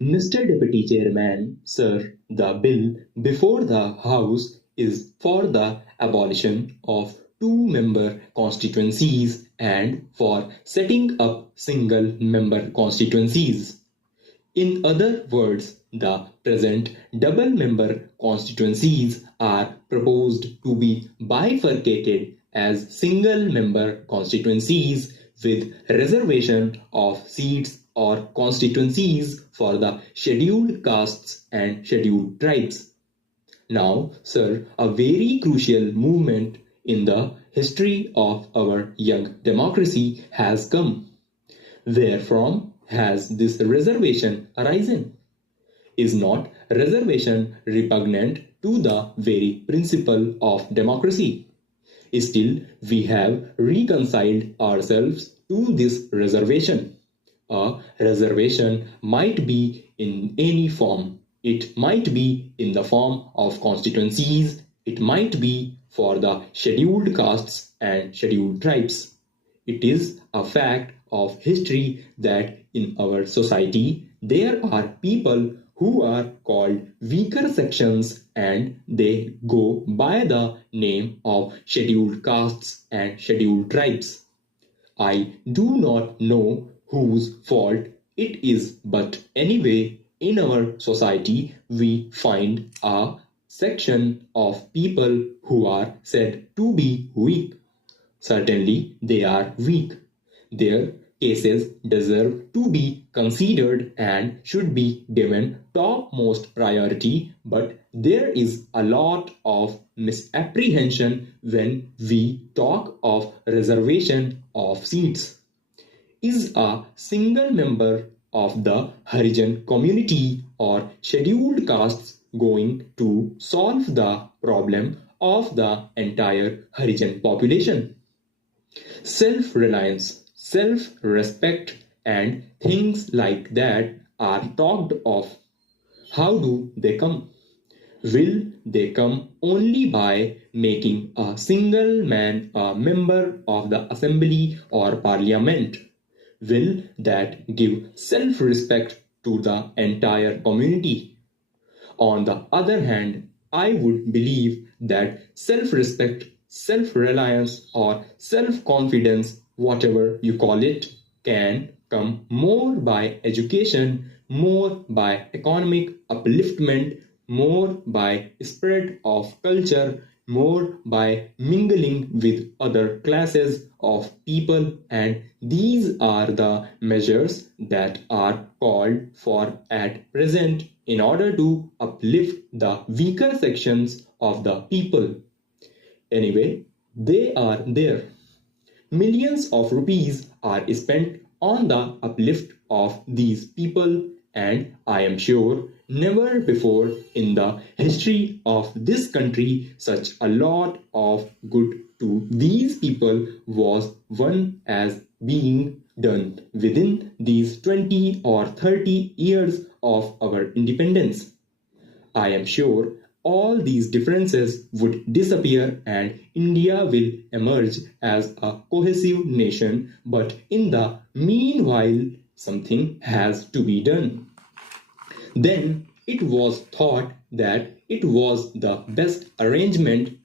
Mr. Deputy Chairman, sir, the bill before the House is for the abolition of two-member constituencies and for setting up single-member constituencies. In other words, the present double-member constituencies are proposed to be bifurcated as single-member constituencies with reservation of seats or constituencies for the scheduled castes and scheduled tribes. Now, sir, a very crucial movement in the history of our young democracy has come. Wherefrom has this reservation arisen? Is not reservation repugnant to the very principle of democracy? Still, we have reconciled ourselves to this reservation. A reservation might be in any form. It might be in the form of constituencies. It might be for the scheduled castes and scheduled tribes. It is a fact of history that in our society there are people who are called weaker sections and they go by the name of scheduled castes and scheduled tribes. I do not know whose fault it is, but anyway, in our society, we find a section of people who are said to be weak. Certainly, they are weak. Their cases deserve to be considered and should be given topmost priority, but there is a lot of misapprehension when we talk of reservation of seats. Is a single member of the Harijan community or scheduled castes going to solve the problem of the entire Harijan population? Self-reliance, self-respect, and things like that are talked of. How do they come? Will they come only by making a single man a member of the assembly or parliament? Will that give self-respect to the entire community? On the other hand, I would believe that self-respect, self-reliance, or self-confidence, whatever you call it, can come more by education, more by economic upliftment, more by spread of culture, more by mingling with other classes of people, and these are the measures that are called for at present in order to uplift the weaker sections of the people. Anyway, they are there. Millions of rupees are spent on the uplift of these people, and I am sure never before in the history of this country such a lot of good to these people was one as being done within these 20 or 30 years of our independence. I am sure all these differences would disappear and India will emerge as a cohesive nation, but in the meanwhile, something has to be done. Then it was thought that it was the best arrangement